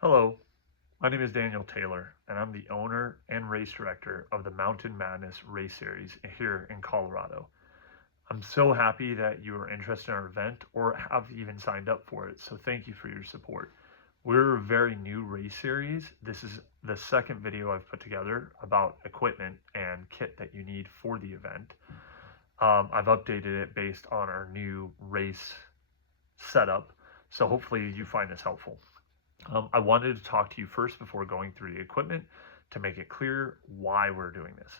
Hello, my name is Daniel Taylor, and I'm the owner and race director of the Mountain Madness Race Series here in Colorado. I'm so happy that you are interested in our event or have even signed up for it, so thank you for your support. We're a very new race series. This is the second video I've put together about equipment and kit that you need for the event. I've updated it based on our new race setup, so hopefully you find this helpful. I wanted to talk to you first before going through the equipment to make it clear why we're doing this.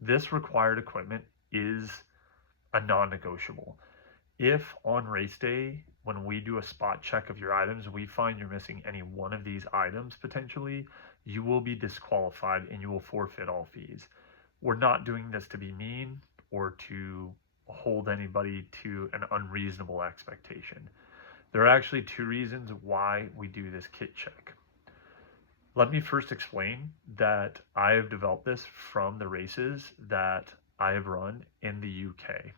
This required equipment is a non-negotiable. If on race day, when we do a spot check of your items, we find you're missing any one of these items potentially, you will be disqualified and you will forfeit all fees. We're not doing this to be mean or to hold anybody to an unreasonable expectation. There are actually two reasons why we do this kit check. Let me first explain that I have developed this from the races that I have run in the UK.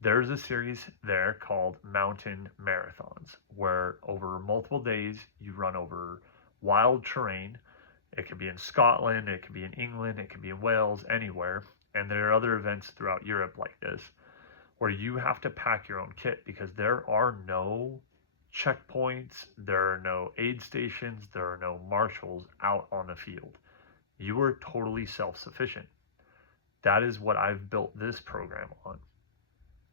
There's a series there called Mountain Marathons, where over multiple days you run over wild terrain. It could be in Scotland, it could be in England, it could be in Wales, anywhere. And there are other events throughout Europe like this, where you have to pack your own kit because there are no checkpoints, there are no aid stations, there are no marshals out on the field. You are totally self-sufficient. That is what I've built this program on.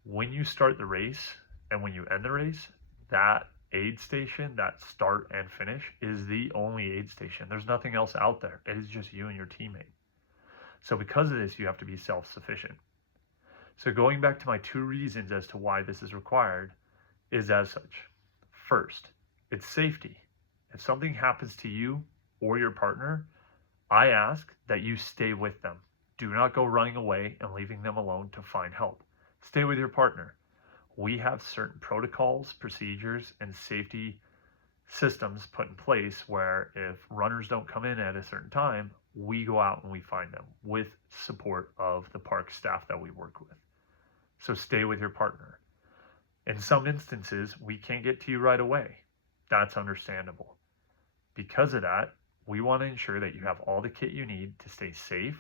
When you start the race and when you end the race, that aid station, that start and finish, is the only aid station. There's nothing else out there. It is just you and your teammate. So because of this, you have to be self-sufficient. So going back to my two reasons as to why this is required is as such. First, it's safety. If something happens to you or your partner, I ask that you stay with them. Do not go running away and leaving them alone to find help. Stay with your partner. We have certain protocols, procedures, and safety systems put in place where if runners don't come in at a certain time, we go out and we find them with support of the park staff that we work with. So stay with your partner. In some instances, we can't get to you right away. That's understandable. Because of that, we want to ensure that you have all the kit you need to stay safe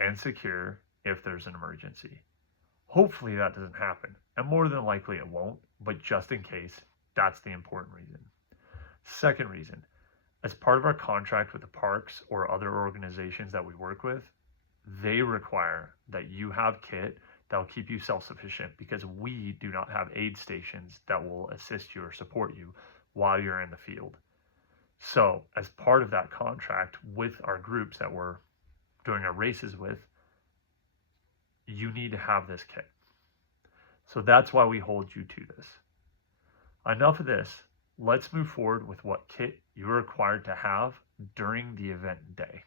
and secure if there's an emergency. Hopefully that doesn't happen, and more than likely it won't, but just in case, that's the important reason. Second reason, as part of our contract with the parks or other organizations that we work with, they require that you have kit that will keep you self-sufficient because we do not have aid stations that will assist you or support you while you're in the field. So as part of that contract with our groups that we're doing our races with, you need to have this kit. So that's why we hold you to this. Enough of this. Let's move forward with what kit you're required to have during the event day.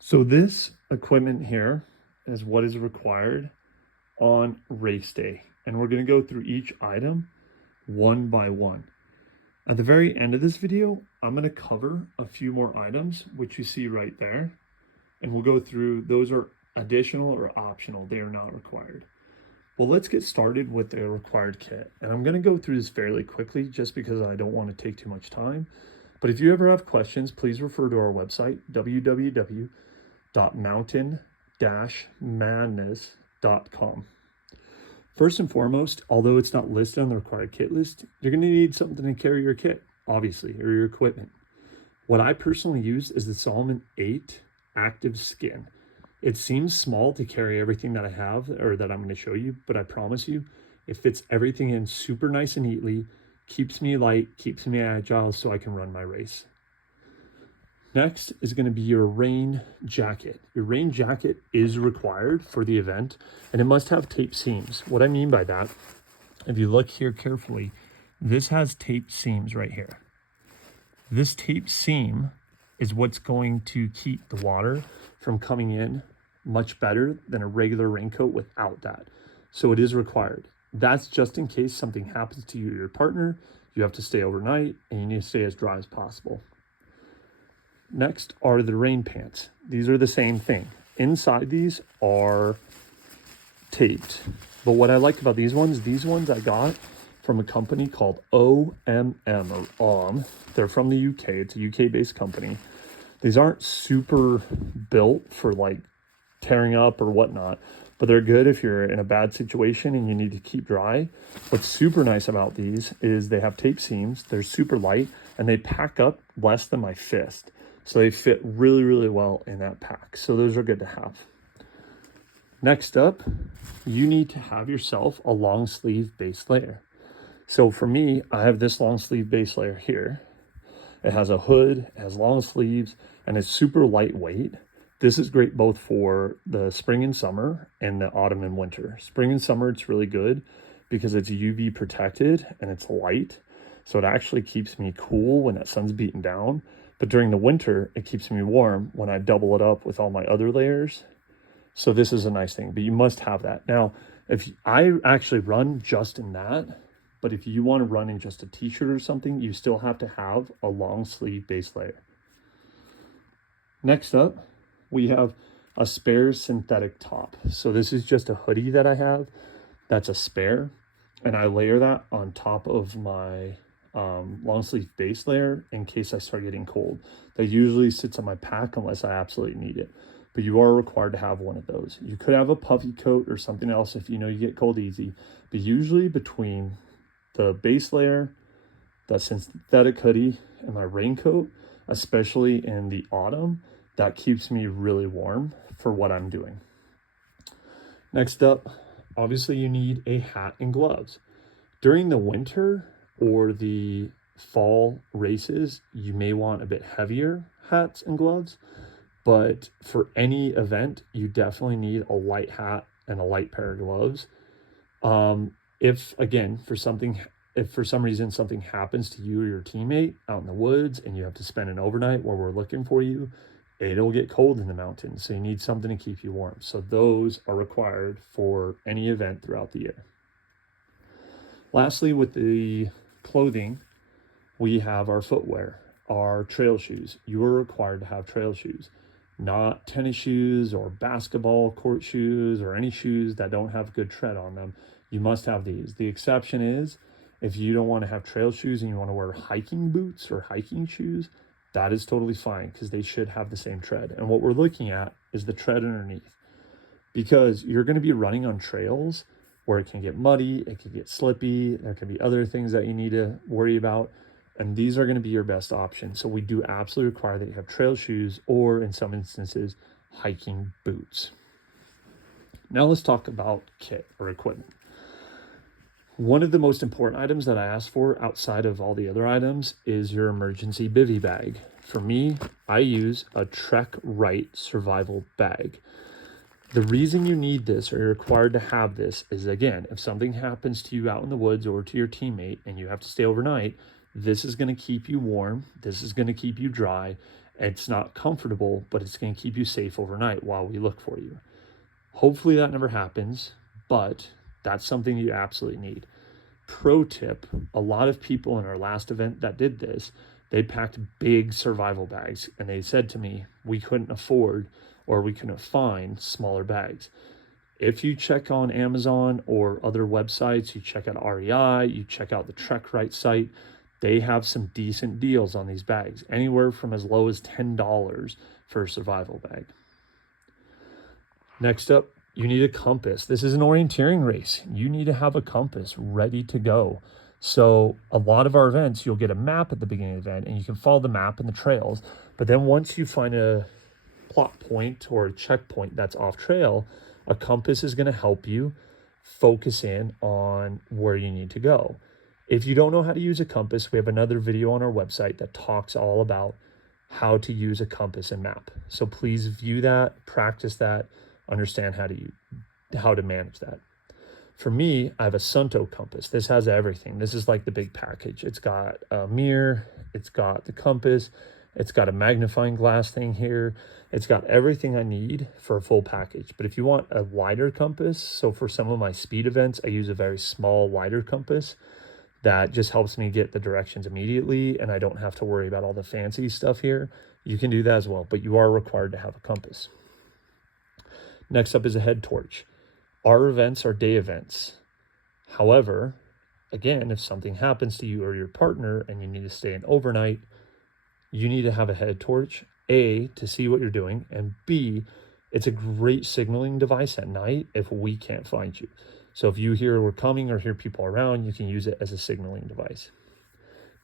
So this equipment here is what is required on race day. And we're going to go through each item one by one. At the very end of this video, I'm going to cover a few more items, which you see right there. And we'll go through, those are additional or optional. They are not required. Well, let's get started with the required kit. And I'm going to go through this fairly quickly just because I don't want to take too much time. But if you ever have questions, please refer to our website, www.mountain-madness.com. First and foremost, although it's not listed on the required kit list, you're going to need something to carry your kit, obviously, or your equipment. What I personally use is the Salomon 8 Active Skin. It seems small to carry everything that I have or that I'm going to show you, but I promise you, it fits everything in super nice and neatly, keeps me light, keeps me agile so I can run my race. Next is going to be your rain jacket. Your rain jacket is required for the event, and it must have tape seams. What I mean by that, if you look here carefully, this has tape seams right here. This tape seam is what's going to keep the water from coming in much better than a regular raincoat without that. So it is required. That's just in case something happens to you or your partner. You have to stay overnight and you need to stay as dry as possible. Next are the rain pants. These are the same thing. Inside these are taped. But what I like about these ones I got from a company called OMM or OM. They're from the UK. It's a UK-based company. These aren't super built for like tearing up or whatnot, but they're good if you're in a bad situation and you need to keep dry. What's super nice about these is they have tape seams, they're super light, and they pack up less than my fist. So they fit really, really well in that pack. So those are good to have. Next up, you need to have yourself a long sleeve base layer. So for me, I have this long sleeve base layer here. It has a hood, it has long sleeves, and it's super lightweight. This is great both for the spring and summer and the autumn and winter. Spring and summer, it's really good because it's UV protected and it's light. So it actually keeps me cool when that sun's beating down. But during the winter, it keeps me warm when I double it up with all my other layers. So this is a nice thing, but you must have that. Now, if I actually run just in that, but if you want to run in just a t-shirt or something, you still have to have a long sleeve base layer. Next up, we have a spare synthetic top. So this is just a hoodie that I have that's a spare, and I layer that on top of my long sleeve base layer in case I start getting cold. That usually sits on my pack unless I absolutely need it, but you are required to have one of those. You could have a puffy coat or something else if you know you get cold easy, but usually between the base layer, that synthetic hoodie, and my raincoat, especially in the autumn, that keeps me really warm for what I'm doing. Next up, obviously you need a hat and gloves. During the winter or the fall races, you may want a bit heavier hats and gloves, but for any event, you definitely need a light hat and a light pair of gloves. If for some reason something happens to you or your teammate out in the woods and you have to spend an overnight where we're looking for you, it'll get cold in the mountains, so you need something to keep you warm. So those are required for any event throughout the year. Lastly, with the clothing, we have our footwear, our trail shoes. You are required to have trail shoes, not tennis shoes or basketball court shoes or any shoes that don't have good tread on them. You must have these. The exception is if you don't want to have trail shoes and you want to wear hiking boots or hiking shoes, that is totally fine because they should have the same tread. And what we're looking at is the tread underneath, because you're going to be running on trails where it can get muddy, it can get slippy, there can be other things that you need to worry about, and these are going to be your best option. So we do absolutely require that you have trail shoes or, in some instances, hiking boots. Now let's talk about kit or equipment. One of the most important items that I ask for outside of all the other items is your emergency bivy bag. For me, I use a Trek Rite survival bag. The reason you need this or you're required to have this is, again, if something happens to you out in the woods or to your teammate and you have to stay overnight, this is going to keep you warm. This is going to keep you dry. It's not comfortable, but it's going to keep you safe overnight while we look for you. Hopefully that never happens, but that's something you absolutely need. Pro tip, a lot of people in our last event that did this, they packed big survival bags and they said to me, we couldn't afford or we couldn't find smaller bags. If you check on Amazon or other websites, you check out REI, you check out the Trek Rite site, they have some decent deals on these bags, anywhere from as low as $10 for a survival bag. Next up, you need a compass. This is an orienteering race. You need to have a compass ready to go. So a lot of our events, you'll get a map at the beginning of the event and you can follow the map and the trails. But then once you find a plot point or a checkpoint that's off trail, a compass is going to help you focus in on where you need to go. If you don't know how to use a compass, we have another video on our website that talks all about how to use a compass and map. So please view that, practice that, understand how to manage that. For me, I have a Suunto compass. This has everything. This is like the big package. It's got a mirror, it's got the compass, it's got a magnifying glass thing here. It's got everything I need for a full package. But if you want a wider compass, so for some of my speed events, I use a very small, wider compass that just helps me get the directions immediately and I don't have to worry about all the fancy stuff here. You can do that as well, but you are required to have a compass. Next up is a head torch. Our events are day events. However, again, if something happens to you or your partner and you need to stay in overnight, you need to have a head torch, A, to see what you're doing, and B, it's a great signaling device at night if we can't find you. So if you hear we're coming or hear people around, you can use it as a signaling device.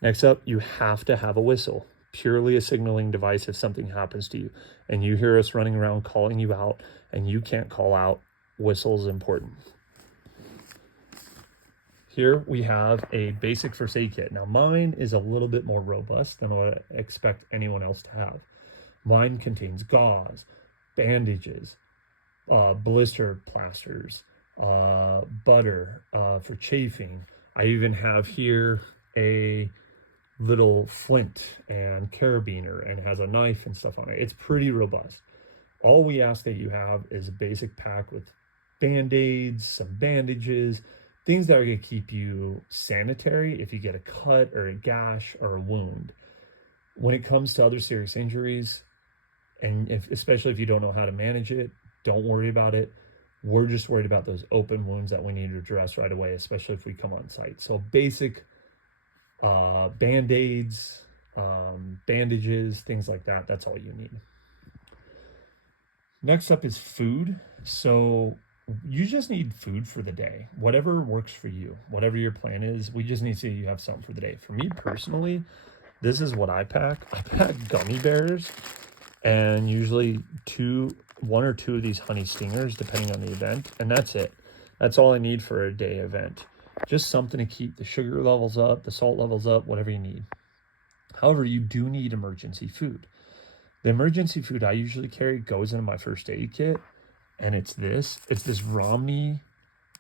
Next up, you have to have a whistle, purely a signaling device if something happens to you and you hear us running around calling you out and you can't call out. Whistle is important. Here we have a basic first aid kit. Now mine is a little bit more robust than what I expect anyone else to have. Mine contains gauze, bandages, blister plasters, butter for chafing. I even have here a little flint and carabiner and has a knife and stuff on it. It's pretty robust. All we ask that you have is a basic pack with band-aids, some bandages, things that are going to keep you sanitary if you get a cut or a gash or a wound. When it comes to other serious injuries, and especially if you don't know how to manage it, don't worry about it. We're just worried about those open wounds that we need to address right away, especially if we come on site. So basic band-aids, bandages, things like that. That's all you need. Next up is food. So you just need food for the day, whatever works for you, whatever your plan is. We just need to see you have something for the day. For me personally, this is what I pack. I pack gummy bears and usually one or two of these honey stingers, depending on the event. And that's it. That's all I need for a day event. Just something to keep the sugar levels up, the salt levels up, whatever you need. However, you do need emergency food. The emergency food I usually carry goes into my first aid kit. And it's this Romney's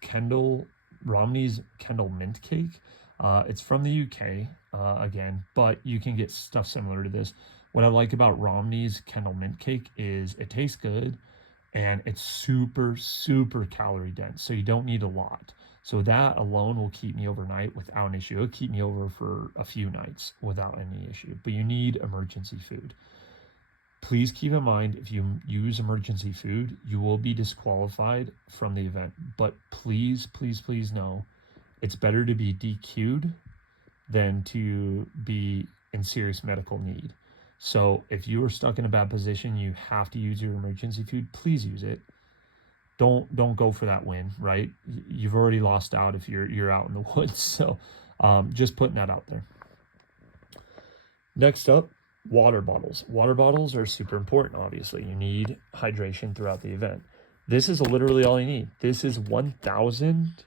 Kendall mint cake. It's from the UK, again, but you can get stuff similar to this. What I like about Romney's Kendall mint cake is it tastes good and it's super, super calorie dense. So you don't need a lot. So that alone will keep me overnight without an issue. It'll keep me over for a few nights without any issue, but you need emergency food. Please keep in mind, if you use emergency food, you will be disqualified from the event. But please, please, please know, it's better to be DQ'd than to be in serious medical need. So if you are stuck in a bad position, you have to use your emergency food, please use it. Don't go for that win, right? You've already lost out if you're out in the woods. So just putting that out there. Next up, water bottles. Water bottles are super important, obviously. You need hydration throughout the event. This is literally all you need. This is 1,000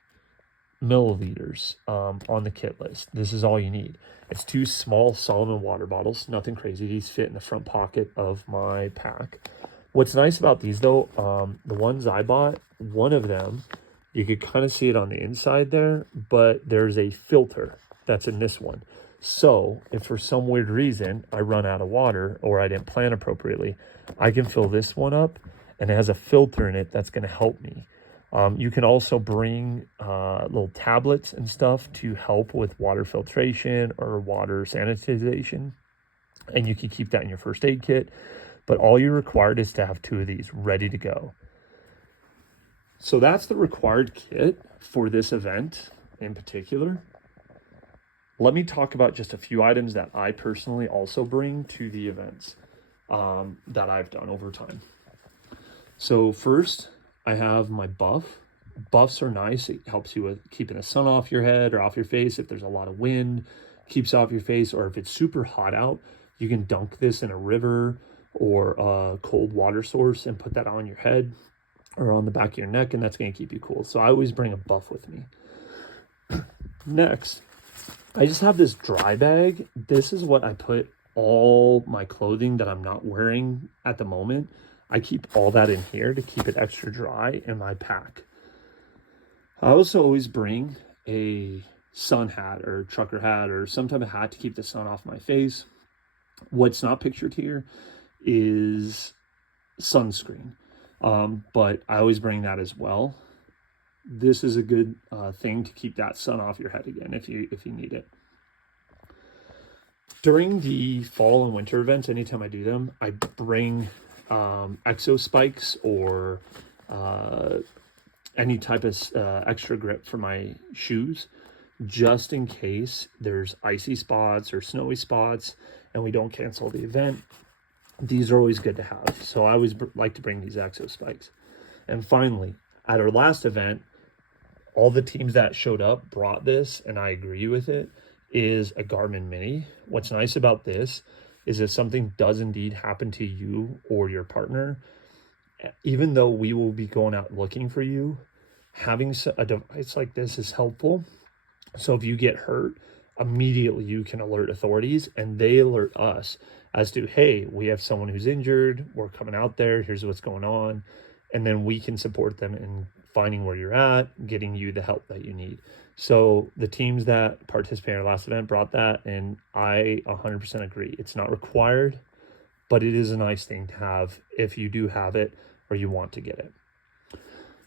milliliters on the kit list. This is all you need. It's 2 small Solomon water bottles, nothing crazy. These fit in the front pocket of my pack. What's nice about these though, the ones I bought, one of them, you could kind of see it on the inside there, but there's a filter that's in this one. So if for some weird reason I run out of water or I didn't plan appropriately, I can fill this one up and it has a filter in it that's going to help me. You can also bring little tablets and stuff to help with water filtration or water sanitization. And you can keep that in your first aid kit. But all you're required is to have 2 of these ready to go. So that's the required kit for this event in particular. Let me talk about just a few items that I personally also bring to the events that I've done over time. So first, I have my buff. Buffs are nice. It helps you with keeping the sun off your head or off your face if there's a lot of wind, keeps off your face, or if it's super hot out, you can dunk this in a river or a cold water source and put that on your head or on the back of your neck, and that's going to keep you cool. So I always bring a buff with me. Next, I just have this dry bag. This is what I put all my clothing that I'm not wearing at the moment. I keep all that in here to keep it extra dry in my pack. I also always bring a sun hat or trucker hat or some type of hat to keep the sun off my face. What's not pictured here is sunscreen, but I always bring that as well. This is a good thing to keep that sun off your head again if you need it. During the fall and winter events, anytime I do them, I bring exo spikes or any type of extra grip for my shoes. just in case there's icy spots or snowy spots and we don't cancel the event. These are always good to have. So I always like to bring these Exo spikes. And finally, at our last event, all the teams that showed up brought this, and I agree with it, is a Garmin Mini. What's nice about this is if something does indeed happen to you or your partner, even though we will be going out looking for you, having a device like this is helpful. So if you get hurt, immediately you can alert authorities and they alert us as to, hey, we have someone who's injured, we're coming out there, here's what's going on. And then we can support them in finding where you're at, getting you the help that you need. So the teams that participated in our last event brought that, and I 100% agree. It's not required, but it is a nice thing to have if you do have it or you want to get it.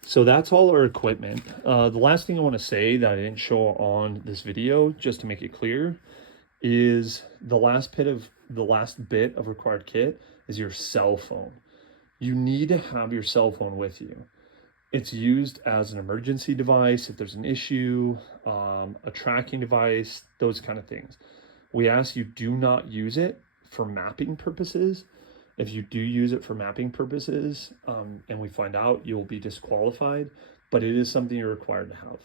So that's all our equipment. The last thing I want to say that I didn't show on this video, just to make it clear, is the last bit of required kit is your cell phone. You need to have your cell phone with you. It's used as an emergency device if there's an issue, a tracking device, those kind of things. We ask you do not use it for mapping purposes. If you do use it for mapping purposes and we find out, you'll be disqualified, but it is something you're required to have.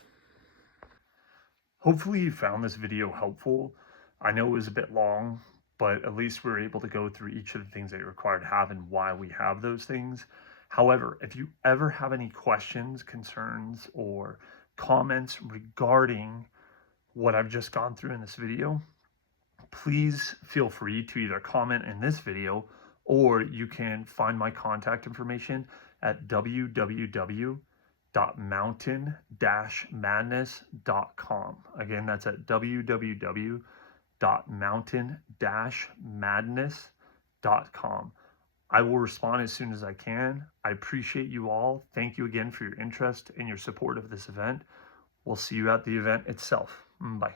Hopefully you found this video helpful. I know it was a bit long, but at least we were able to go through each of the things that you're required to have and why we have those things. However, if you ever have any questions, concerns, or comments regarding what I've just gone through in this video, please feel free to either comment in this video or you can find my contact information at www.mountain-madness.com. Again, that's at www.mountain-madness.com. I will respond as soon as I can. I appreciate you all. Thank you again for your interest and your support of this event. We'll see you at the event itself. Bye.